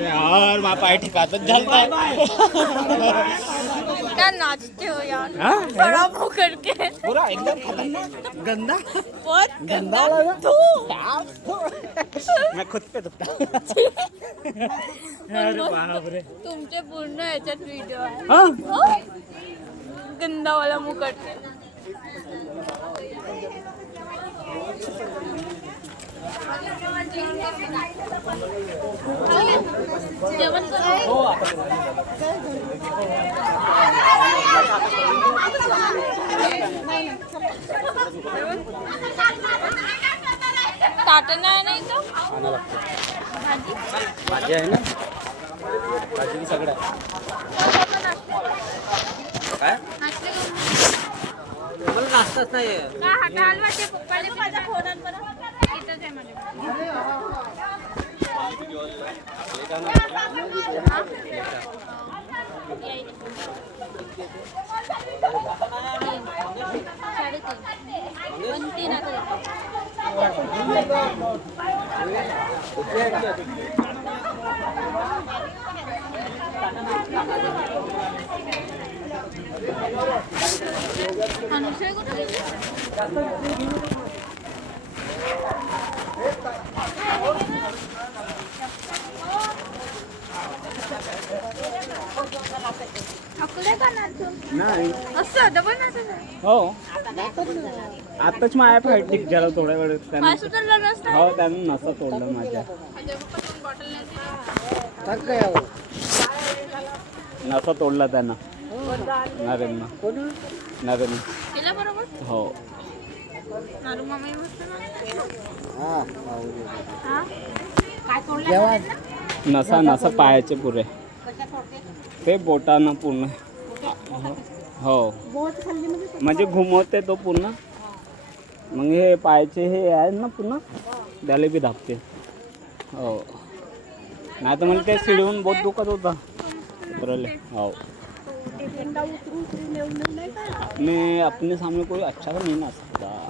यार मा पाय ठिकातच झालता क्या नाचते हो यार बड़ा मुंह करके पूरा एकदम खतरनाक गंदा बहुत गंदा मैं खुद पे दुखता अरे बाप रे तुमचे पूर्ण याच्यात व्हिडिओ आहे हाँ? गंदा वाला मुंह करके जेवण ताटं नाही ना इथं भाजी भाजी आहे ना भाजी सगळं काय मला नाश्ताच नाही का हाता हलवाचे पप्पाने माझा फोन आण बरं इथंच आहे नाही असं डबल नाचत हो आताच माझ्या पाय टिक झाला थोड्या वेळ पाय सुटला नसता हो त्यानं नसा तोडलं माझ्या नसा तोडला त्यानं नरेंद्र केलं बरोबर हो नारू मामाई मस्त नसा नसा पायाचे पुरे ते बोटानं पूर्ण हो म्हणजे घुमवते तो पूर्ण मग हे पायाचे हे आहे ना पूर्ण त्याला बी धापते हो नाही तर मला ते सिडवून बहुत दुखत होता पुरले हो मैं अपने सामने कोई अच्छा का नहीं ना सकता